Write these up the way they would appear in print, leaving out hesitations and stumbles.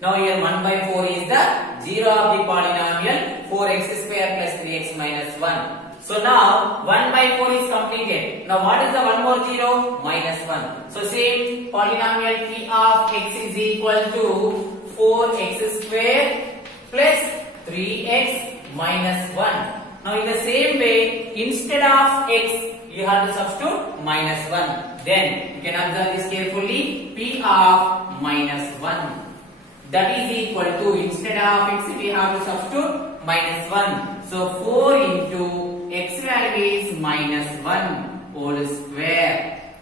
Now here 1 by 4 is the zero of the polynomial 4x square plus 3x minus 1. So now 1 by 4 is completed. Now what is the one more zero? Minus 1. So same polynomial p of x is equal to 4x square plus 3x minus 1. Now in the same way, instead of x, you have to substitute minus 1. Then you can observe this carefully. P of minus 1. That is equal to, instead of x, we have to substitute minus 1. So 4 into x value is minus 1 whole square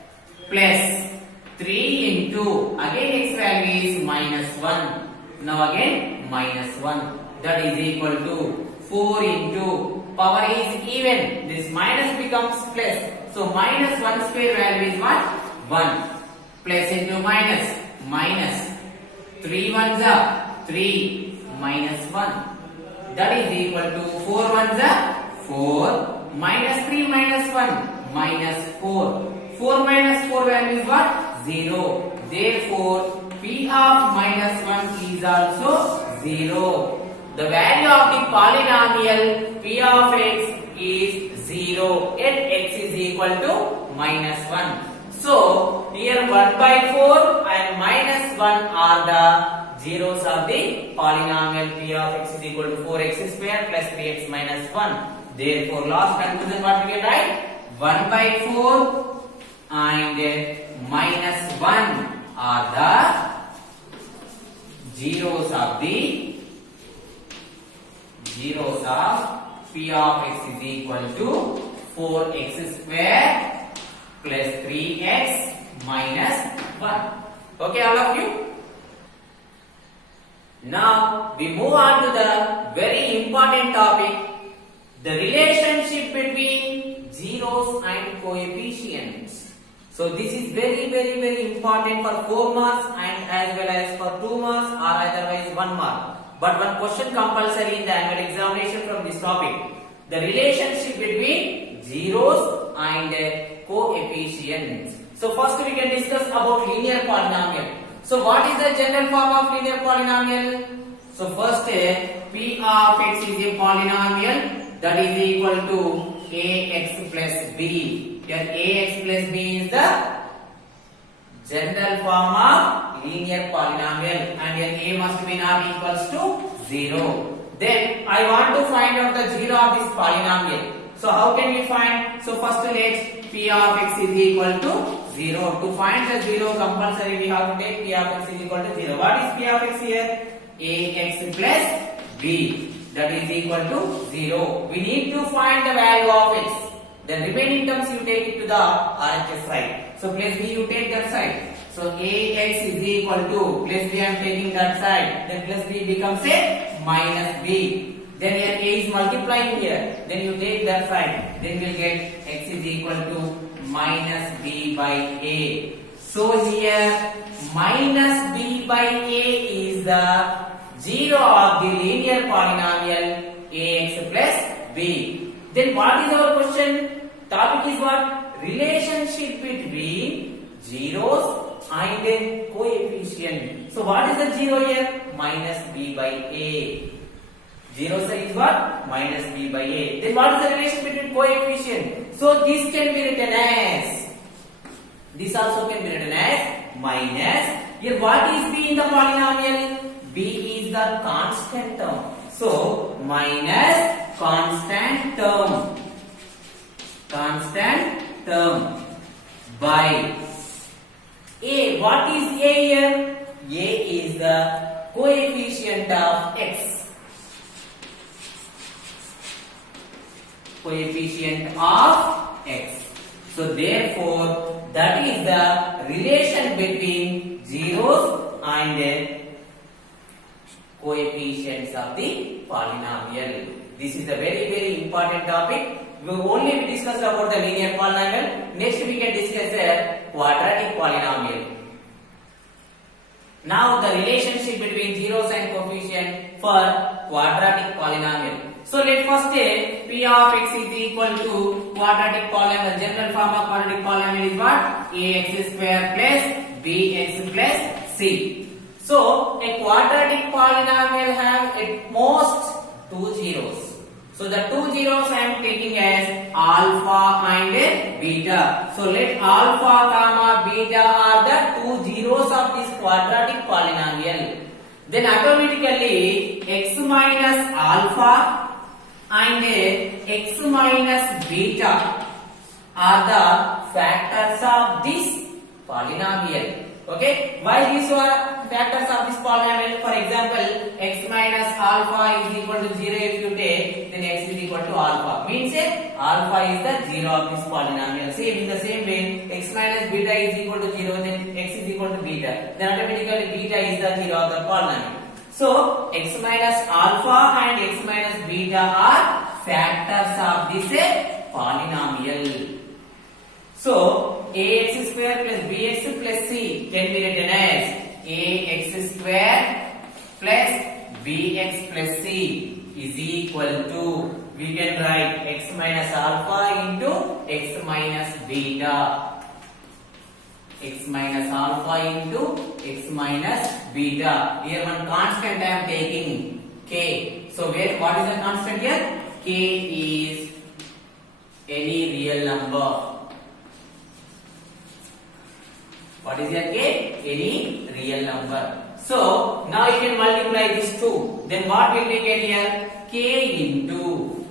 plus 3 into, again x value is minus 1. Now again minus 1. That is equal to 4 into, power is even, this minus becomes plus. So minus 1 square value is what? 1. Plus into minus, minus. 3 ones are 3 minus 1. That is equal to 4 ones are 4 minus 3 minus 1 minus 4. 4 minus 4 value is what? 0. Therefore, P of minus 1 is also 0. The value of the polynomial P of x is 0 and x is equal to minus 1. So, here 1 by 4 and minus 1 are the zeros of the polynomial P of x is equal to 4x square plus 3x minus 1. Therefore, last conclusion what we can write? 1 by 4 and minus 1 are the zeros of P of x is equal to 4x square plus 3x minus 1. Okay, all of you? Now, we move on to the very important topic, the relationship between zeros and coefficients. So, this is very important for 4 marks and as well as for 2 marks or otherwise 1 mark. But one question compulsory in the annual examination from this topic, the relationship between zeros and coefficients. So first we can discuss about linear polynomial. So what is the general form of linear polynomial? So first P of x is a polynomial that is equal to ax plus b. Here ax plus b is the general form of linear polynomial and here a must be not equals to 0. Then I want to find out the zero of this polynomial. So how can we find? So first let's P of x is equal to 0. To find the 0 compulsory we have to take P of x is equal to 0. What is P of x here? Ax plus b. That is equal to 0. We need to find the value of x. The remaining terms you take it to the RHS side. So plus b you take that side. So ax is equal to, plus b I am taking that side. Then plus b becomes a minus b. Then here a is multiplying here. Then you take that side. Then we will get x is equal to minus b by a. So here minus b by a is the zero of the linear polynomial ax plus b. Then what is our question? Topic is what? Relationship between zeros and coefficient. So what is the zero here? Minus b by a. Zero side is what? Minus b by a. Then what is the relation between coefficient? So this can be written as, this also can be written as minus. Here what is b in the polynomial? B is the constant term. So minus constant term. Constant term by a. What is a here? A is the coefficient of x. Coefficient of x. So therefore that is the relation between zeros and coefficients of the polynomial. This is a very important topic. We will only discuss about the linear polynomial. Next we can discuss a quadratic polynomial. Now the relationship between zeros and coefficient for quadratic polynomial. So let first take P of x is equal to quadratic polynomial. General form of quadratic polynomial is what? Ax square plus bx plus c. So a quadratic polynomial have at most two zeros. So the two zeros I am taking as alpha and beta. So let alpha comma beta are the two zeros of this quadratic polynomial. Then automatically x minus alpha and x minus beta are the factors of this polynomial. Okay, why these are factors of this polynomial? For example, x minus alpha is equal to 0 if you take, then x is equal to alpha. Means alpha is the 0 of this polynomial. Same in the same way, x minus beta is equal to 0, then x is equal to beta. Then automatically beta is the 0 of the polynomial. So x minus alpha and x minus beta are factors of this polynomial. So ax square plus bx plus c can be written as ax square plus bx plus c is equal to, we can write x minus alpha into x minus beta. X minus alpha into x minus beta. Here one constant I am taking k. So where, what is the constant here? K is any real number. What is your k? Any real number. So now you can multiply these two. Then what will we get here? K into,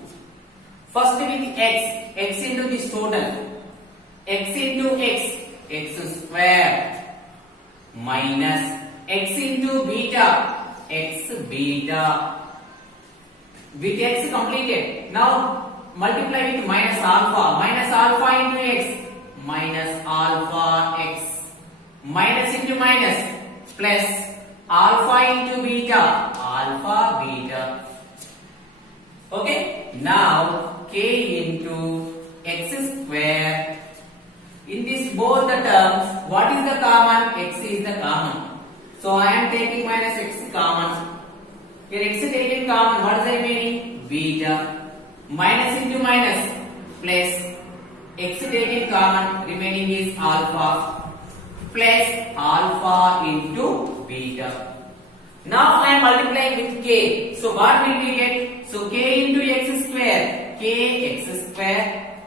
first with x into this total, x into x square minus x into beta, x beta. With x completed. Now multiply with minus alpha into x, minus alpha x. Minus into minus plus alpha into beta, alpha beta. Okay, now k into x square. In this both the terms, what is the common? X is the common. So I am taking minus x common. Here x is taken common. What is the remaining? Beta. Minus into minus plus x taken common. Remaining is alpha. Plus alpha into beta. Now I am multiplying with k. So what will we get? So k into x square, kx square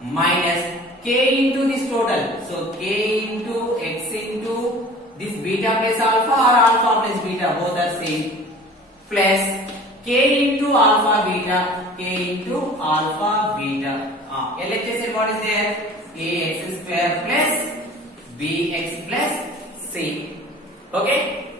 minus k into this total. So k into x into this beta plus alpha or alpha plus beta, both are same. Plus k into alpha beta, k into alpha beta. LHS what is there? Ax square plus bx plus c. Okay.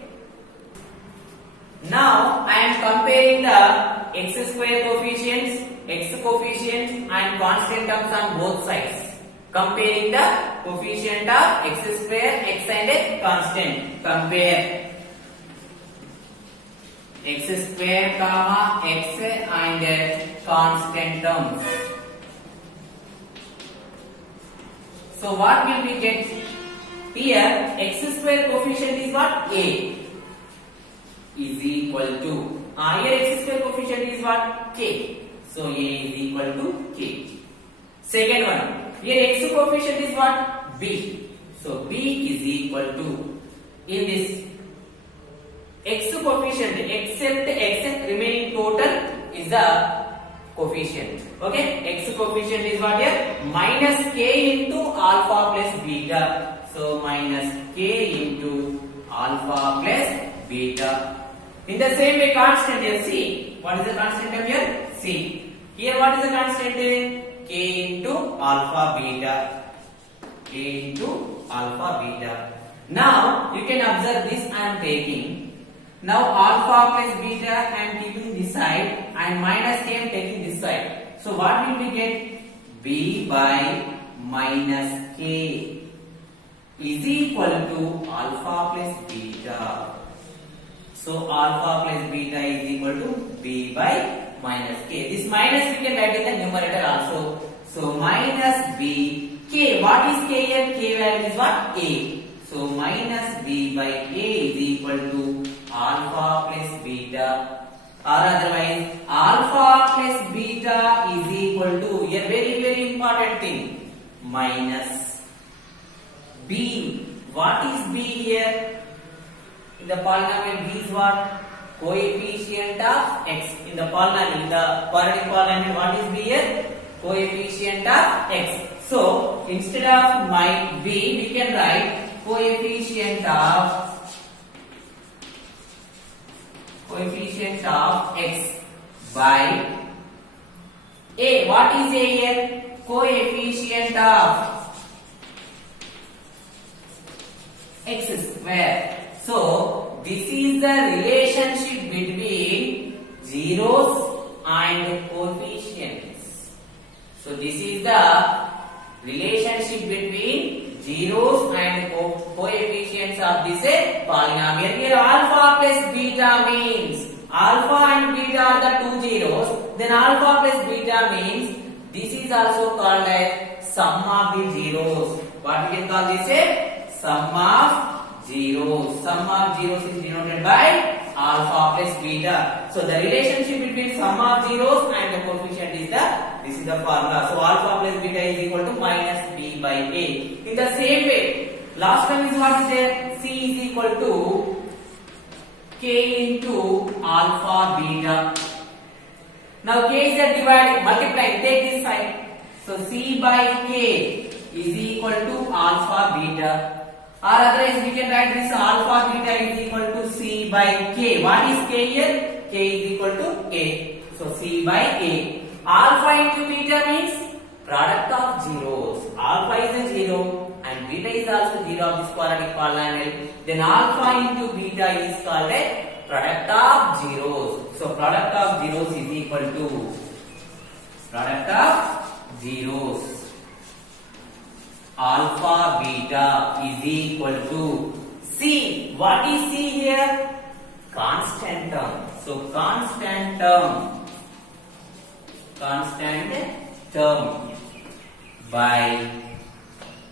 Now I am comparing the x square coefficients, x coefficient and constant terms on both sides. Comparing the coefficient of x square, x and a constant. Compare x square comma x and constant terms. So what will we get? Here x square coefficient is what? A is equal to, here x square coefficient is what? K. So A is equal to K. Second one, here x coefficient is what? B. So B is equal to, in this x coefficient except remaining total is the coefficient. Okay, x coefficient is what here? Minus k into alpha plus beta. So minus k into alpha plus beta. In the same way, constant here C. What is the constant term here? C. Here what is the constant? K into alpha beta. K into alpha beta. Now you can observe this I am taking. Now alpha plus beta I am keeping this side and minus k I am taking this side. So what will we get? B by minus k is equal to alpha plus beta. So alpha plus beta is equal to B by minus k. This minus we can write in the numerator also. So minus B k. What is k here? K value is what? A. So minus B by A is equal to alpha plus beta, or otherwise alpha plus beta is equal to, here very important thing, minus B. What is B here? In the polynomial b is what? Coefficient of x. In the polynomial, in the quadratic polynomial, what is b here? Coefficient of x. So instead of my b, we can write coefficient of x by a. What is a here? Coefficient of x square. So this is the relationship between zeros and coefficients. So this is the relationship between zeros and coefficients of this polynomial. Here alpha plus beta means alpha and beta are the two zeros. Then alpha plus beta means this is also called as sum of the zeros. What we can call this? Sum of zeros. Sum of zeros is denoted by alpha plus beta. So the relationship between sum of zeros and the coefficient is this is the formula. So alpha plus beta is equal to minus b by a. In the same way, last one is what is there? C is equal to k into alpha beta. Now k is a dividing, multiplying, take this side. So c by k is equal to alpha beta. Or otherwise we can write this alpha beta is equal to c by k. What is k here? K is equal to a. So c by a. Alpha into beta means product of zeros. Alpha is a zero and beta is also zero of this quadratic polynomial. Then alpha into beta is called a product of zeros. So product of zeros is equal to product of zeros. Alpha beta is equal to C. What is C here? Constant term. So constant term by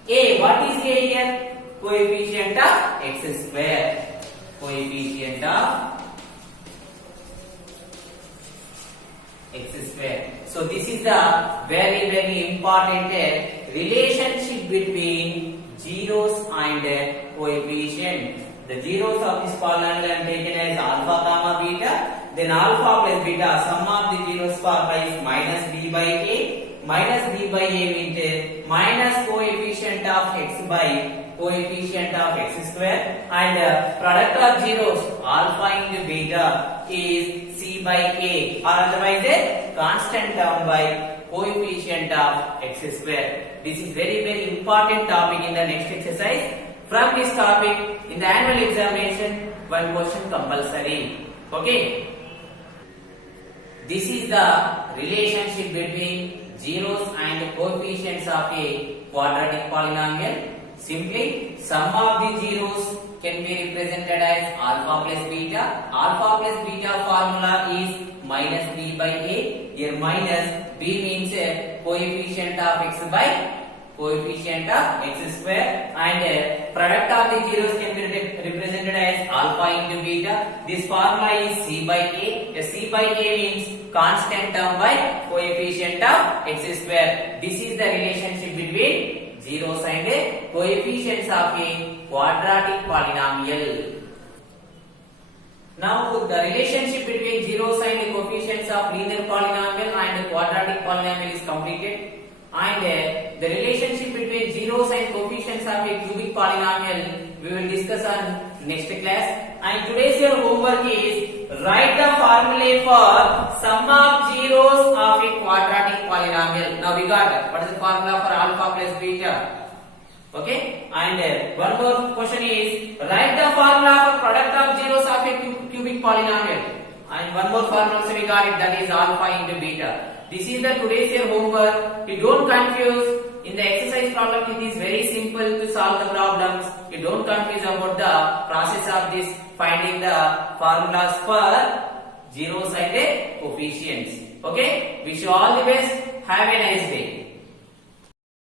A. What is A here? Coefficient of x square. Coefficient of x square. So this is the very important relationship between zeros and coefficient. The zeros of this polynomial are taken as alpha comma beta. Then alpha plus beta, sum of the zeros formula is minus b by a. Minus b by a means minus coefficient of x by coefficient of x square, and product of zeros alpha into beta is c by a, or otherwise a constant term by coefficient of x square. This is very important topic in the next exercise. From this topic, in the annual examination, one question compulsory. Okay. This is the relationship between zeros and coefficients of a quadratic polynomial. Simply, sum of the zeros can be represented as alpha plus beta. Alpha plus beta formula is minus b by a. Here minus b means coefficient of x by coefficient of x square, and product of the zeros can be represented as alpha into beta. This formula is c by a. C by a means constant term by coefficient of x square. This is the relationship between zeros and coefficients of a quadratic polynomial. Now the relationship between zeros and coefficients of linear polynomial and quadratic polynomial is completed, and the relationship between zeros and coefficients of a cubic polynomial we will discuss on next class. And today's your homework is write the formulae for sum of zeros of a quadratic polynomial. Now we got what is the formula for alpha plus beta. Okay, and one more question is write the formula for product of zeros of a cubic polynomial. And one more formula also we got it, that is alpha into beta. This is the today's your homework. You don't confuse. In the exercise problem, it is very simple to solve the problems. You don't confuse about the process of this finding the formulas for zeros and coefficients. Okay, wish you all the best. Have a nice day.